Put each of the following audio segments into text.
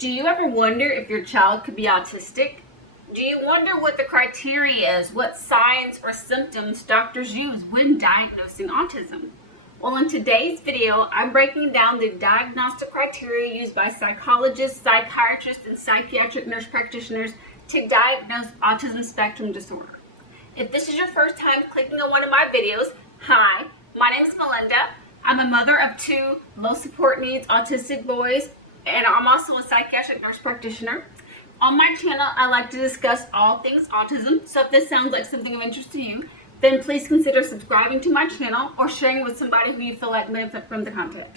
Do you ever wonder if your child could be autistic? Do you wonder what the criteria is, what signs or symptoms doctors use when diagnosing autism? Well, in today's video, I'm breaking down the diagnostic criteria used by psychologists, psychiatrists, and psychiatric nurse practitioners to diagnose autism spectrum disorder. If this is your first time clicking on one of my videos, hi, my name is Melinda. I'm a mother of two low support needs autistic boys, and I'm also a psychiatric nurse practitioner. On my channel, I like to discuss all things autism, so if this sounds like something of interest to you, then please consider subscribing to my channel or sharing with somebody who you feel like benefit from the content.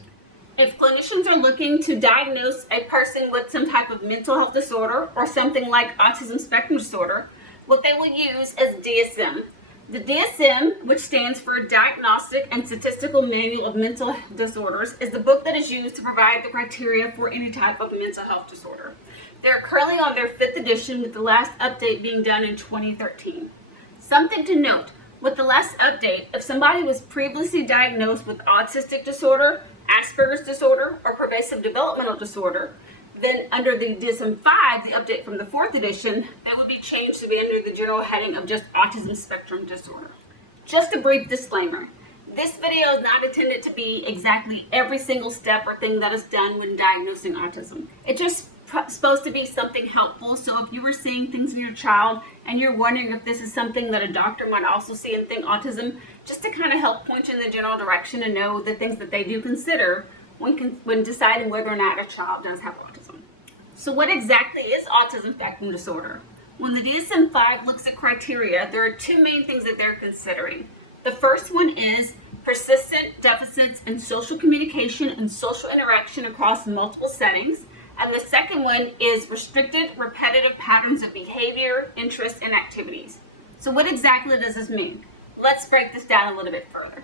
If clinicians are looking to diagnose a person with some type of mental health disorder or something like autism spectrum disorder, what they will use is DSM. The DSM, which stands for Diagnostic and Statistical Manual of Mental Disorders, is the book that is used to provide the criteria for any type of mental health disorder. They're currently on their 5th edition, with the last update being done in 2013. Something to note, with the last update, if somebody was previously diagnosed with autistic disorder, Asperger's disorder, or pervasive developmental disorder, then under the DSM-5, the update from the 4th edition, that would be changed to be under the general heading of just autism spectrum disorder. Just a brief disclaimer. This video is not intended to be exactly every single step or thing that is done when diagnosing autism. It's just supposed to be something helpful. So if you were seeing things in your child and you're wondering if this is something that a doctor might also see and think autism, just to kind of help point you in the general direction and know the things that they do consider when deciding whether or not a child does have autism. So what exactly is autism spectrum disorder? When the DSM-5 looks at criteria, there are two main things that they're considering. The first one is persistent deficits in social communication and social interaction across multiple settings. And the second one is restricted, repetitive patterns of behavior, interests, and activities. So what exactly does this mean? Let's break this down a little bit further.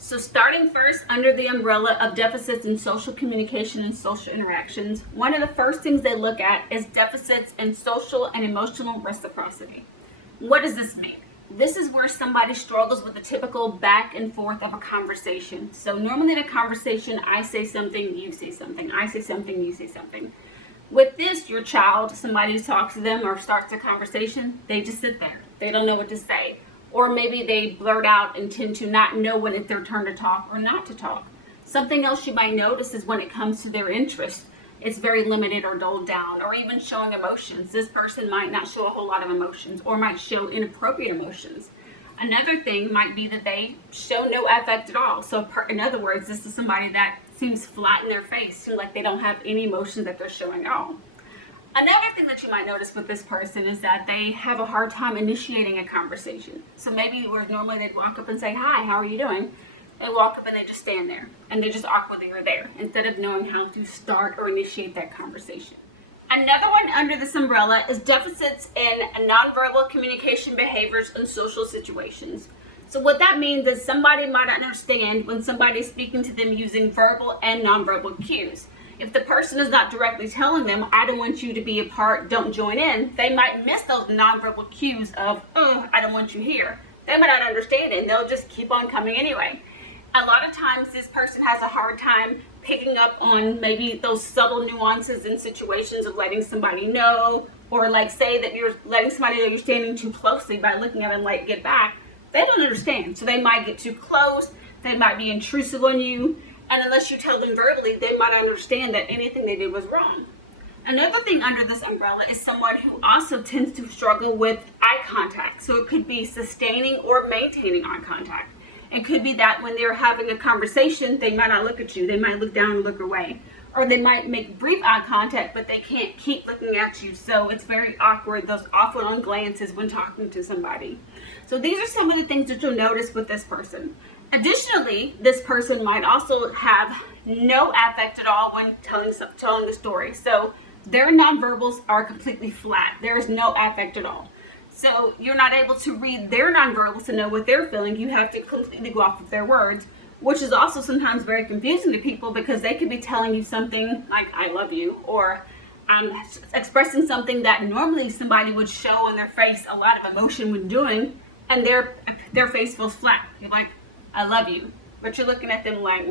So starting first under the umbrella of deficits in social communication and social interactions, one of the first things they look at is deficits in social and emotional reciprocity. What does this mean? This is where somebody struggles with the typical back and forth of a conversation. So normally in a conversation, I say something, you say something, I say something, you say something. With this, your child, somebody talks to them or starts a conversation, they just sit there. They don't know what to say. Or maybe they blurt out and tend to not know when it's their turn to talk or not to talk. Something else you might notice is when it comes to their interest, it's very limited or dulled down, or even showing emotions. This person might not show a whole lot of emotions or might show inappropriate emotions. Another thing might be that they show no affect at all. So in other words, this is somebody that seems flat in their face, seems like they don't have any emotions that they're showing at all. Another thing that you might notice with this person is that they have a hard time initiating a conversation. So maybe where normally they'd walk up and say, hi, how are you doing? They walk up and they just stand there and they just awkwardly are there instead of knowing how to start or initiate that conversation. Another one under this umbrella is deficits in nonverbal communication behaviors in social situations. So what that means is somebody might not understand when somebody's speaking to them using verbal and nonverbal cues. If the person is not directly telling them, I don't want you to be a part, don't join in, they might miss those nonverbal cues of, oh, I don't want you here. They might not understand it and they'll just keep on coming anyway. A lot of times this person has a hard time picking up on maybe those subtle nuances in situations of letting somebody know, or like say that you're letting somebody know you're standing too closely by looking at them like get back. They don't understand. So they might get too close, they might be intrusive on you. And unless you tell them verbally, they might not understand that anything they did was wrong. Another thing under this umbrella is someone who also tends to struggle with eye contact. So it could be sustaining or maintaining eye contact. It could be that when they're having a conversation, they might not look at you. They might look down and look away. Or they might make brief eye contact, but they can't keep looking at you. So it's very awkward, those off-and-on glances when talking to somebody. So these are some of the things that you'll notice with this person. Additionally, this person might also have no affect at all when telling the story. So their nonverbals are completely flat. There is no affect at all. So you're not able to read their nonverbals to know what they're feeling. You have to completely go off of their words, which is also sometimes very confusing to people because they could be telling you something like, I love you, or expressing something that normally somebody would show on their face a lot of emotion when doing, and their face feels flat. You're like, I love you. But you're looking at them like,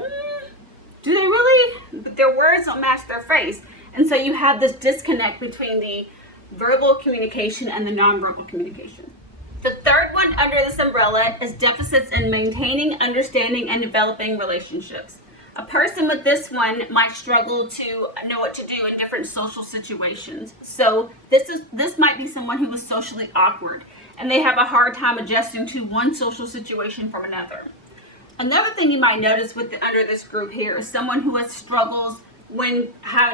do they really? But their words don't match their face. And so you have this disconnect between the verbal communication and the nonverbal communication. The third one under this umbrella is deficits in maintaining, understanding, and developing relationships. A person with this one might struggle to know what to do in different social situations. So this might be someone who is socially awkward, and they have a hard time adjusting to one social situation from another. Another thing you might notice under this group here is someone who has struggles when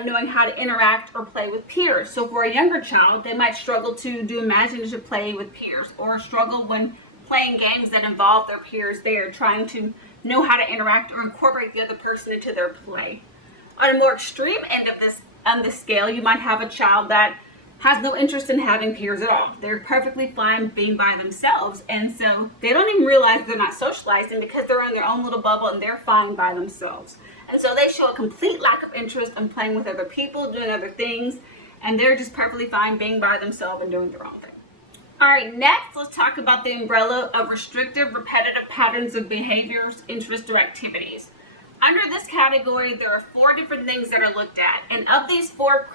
knowing how to interact or play with peers. So for a younger child, they might struggle to do imaginative play with peers, or struggle when playing games that involve their peers. They are trying to know how to interact or incorporate the other person into their play. On a more extreme end of this scale, you might have a child that has no interest in having peers at all. They're perfectly fine being by themselves, and so they don't even realize they're not socializing because they're in their own little bubble and they're fine by themselves. And so they show a complete lack of interest in playing with other people, doing other things, and they're just perfectly fine being by themselves and doing their own thing. All right, next let's talk about the umbrella of restrictive, repetitive patterns of behaviors, interests, or activities. Under this category, there are 4 different things that are looked at, and of these 4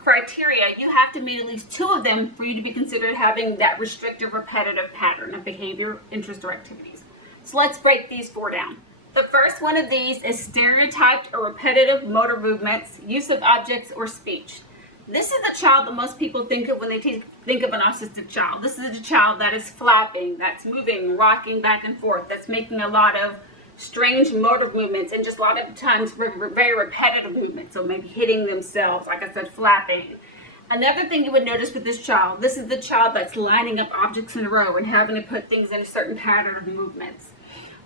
criteria, you have to meet at least 2 of them for you to be considered having that restrictive, repetitive pattern of behavior, interest, or activities. So let's break these 4 down. The first one of these is stereotyped or repetitive motor movements, use of objects, or speech. This is the child that most people think of when they think of an autistic child. This is a child that is flapping, that's moving, rocking back and forth, that's making a lot of strange motor movements, and just a lot of times very repetitive movements. So maybe hitting themselves, like I said, flapping. Another thing you would notice with this child, this is the child that's lining up objects in a row and having to put things in a certain pattern of movements.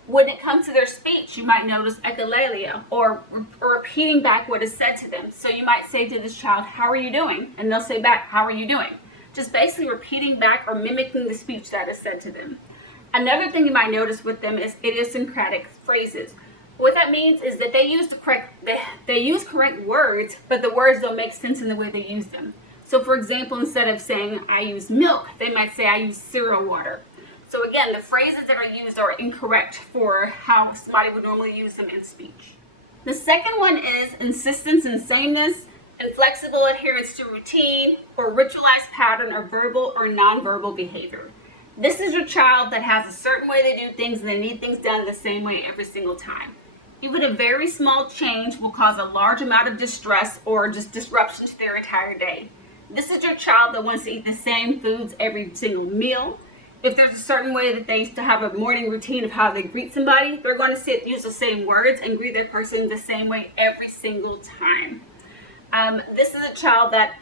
When it comes to their speech, you might notice echolalia, or repeating back what is said to them. So you might say to this child, "How are you doing?" And they'll say back, "How are you doing?" Just basically repeating back or mimicking the speech that is said to them. Another thing you might notice with them is idiosyncratic phrases. What that means is that they use correct words, but the words don't make sense in the way they use them. So for example, instead of saying "I use milk," they might say "I use cereal water." So again, the phrases that are used are incorrect for how somebody would normally use them in speech. The second one is insistence and sameness, inflexible adherence to routine, or ritualized pattern of verbal or nonverbal behavior. This is your child that has a certain way they do things and they need things done the same way every single time. Even a very small change will cause a large amount of distress or just disruption to their entire day. This is your child that wants to eat the same foods every single meal. If there's a certain way that they used to have a morning routine of how they greet somebody, they're going to use the same words and greet their person the same way every single time. This is a child that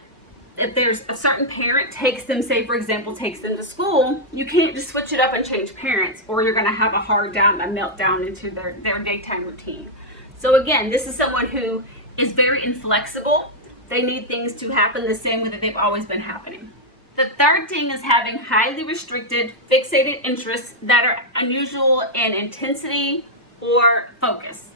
if there's a certain parent takes them, say for example, takes them to school, you can't just switch it up and change parents, or you're going to have a meltdown into their daytime routine. So again, this is someone who is very inflexible. They need things to happen the same way that they've always been happening. The third thing is having highly restricted, fixated interests that are unusual in intensity or focus.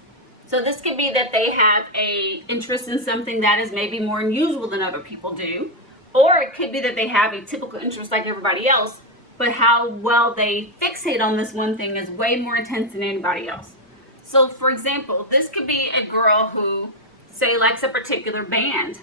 So this could be that they have an interest in something that is maybe more unusual than other people do, or it could be that they have a typical interest like everybody else, but how well they fixate on this one thing is way more intense than anybody else. So for example, this could be a girl who, say, likes a particular band.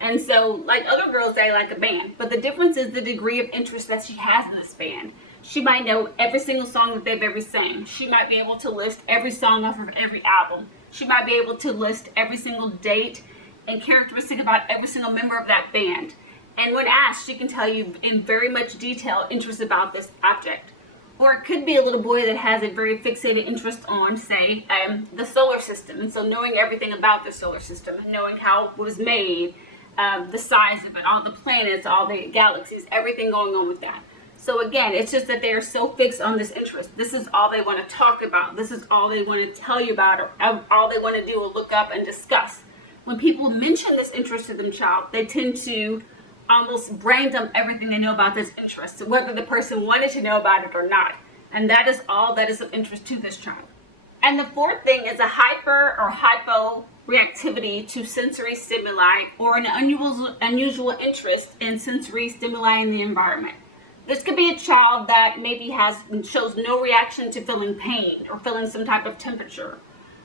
And so, like other girls, they like a band. But the difference is the degree of interest that she has in this band. She might know every single song that they've ever sang. She might be able to list every song off of every album. She might be able to list every single date and characteristic about every single member of that band. And when asked, she can tell you in very much detail interest about this object. Or it could be a little boy that has a very fixated interest on, say, the solar system. And so knowing everything about the solar system, knowing how it was made, the size of it, all the planets, all the galaxies, everything going on with that. So again, it's just that they are so fixed on this interest. This is all they want to talk about. This is all they want to tell you about, or all they want to do is look up and discuss. When people mention this interest to them child, they tend to almost brain dump everything they know about this interest, whether the person wanted to know about it or not. And that is all that is of interest to this child. And the fourth thing is a hyper or hypo reactivity to sensory stimuli, or an unusual interest in sensory stimuli in the environment. This could be a child that maybe shows no reaction to feeling pain or feeling some type of temperature.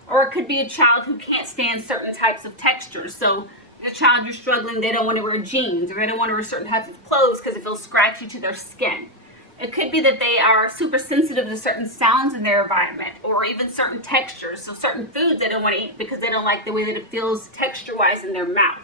Or it could be a child who can't stand certain types of textures. So the child you're struggling, they don't want to wear jeans, or they don't want to wear certain types of clothes because it feels scratchy to their skin. It could be that they are super sensitive to certain sounds in their environment, or even certain textures. So certain foods they don't want to eat because they don't like the way that it feels texture-wise in their mouth.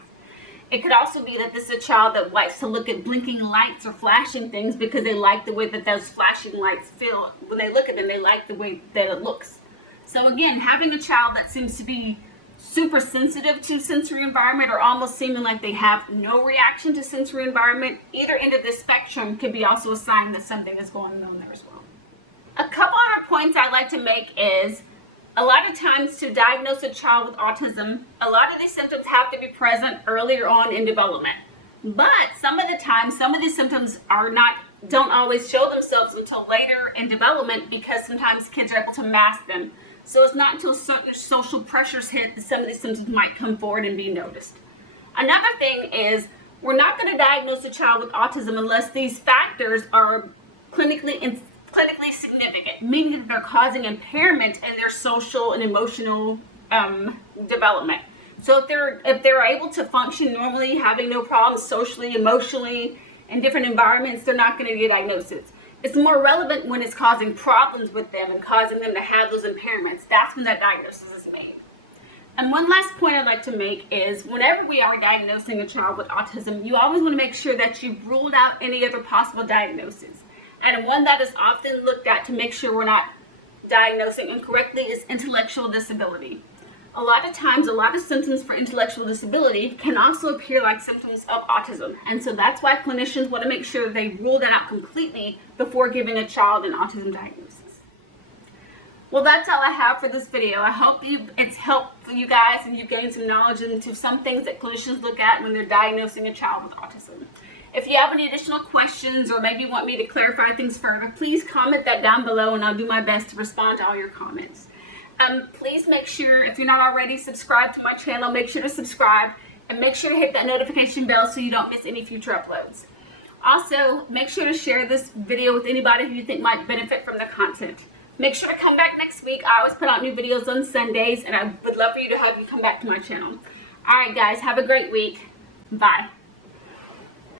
It could also be that this is a child that likes to look at blinking lights or flashing things because they like the way that those flashing lights feel. When they look at them, they like the way that it looks. So again, having a child that seems to be super sensitive to sensory environment, or almost seeming like they have no reaction to sensory environment, either end of the spectrum could be also a sign that something is going on there as well. A couple other points I'd like to make is, a lot of times to diagnose a child with autism, a lot of these symptoms have to be present earlier on in development. But some of the time, some of these symptoms don't always show themselves until later in development, because sometimes kids are able to mask them. So it's not until certain social pressures hit that some of these symptoms might come forward and be noticed. Another thing is, we're not going to diagnose a child with autism unless these factors are clinically significant, meaning that they're causing impairment in their social and emotional development. So if they're able to function normally, having no problems socially, emotionally, in different environments, they're not going to get diagnosis. It's more relevant when it's causing problems with them and causing them to have those impairments. That's when that diagnosis is made. And one last point I'd like to make is, whenever we are diagnosing a child with autism, you always want to make sure that you've ruled out any other possible diagnoses. And one that is often looked at to make sure we're not diagnosing incorrectly is intellectual disability. A lot of times, a lot of symptoms for intellectual disability can also appear like symptoms of autism. And so that's why clinicians want to make sure they rule that out completely before giving a child an autism diagnosis. Well, that's all I have for this video. I hope it's helped for you guys and you've gained some knowledge into some things that clinicians look at when they're diagnosing a child with autism. If you have any additional questions, or maybe want me to clarify things further, please comment that down below and I'll do my best to respond to all your comments. Please make sure, if you're not already subscribed to my channel, make sure to subscribe and make sure to hit that notification bell so you don't miss any future uploads. Also, make sure to share this video with anybody who you think might benefit from the content. Make sure to come back next week. I always put out new videos on Sundays, and I would love for you to have you come back to my channel. Alright guys, have a great week. Bye.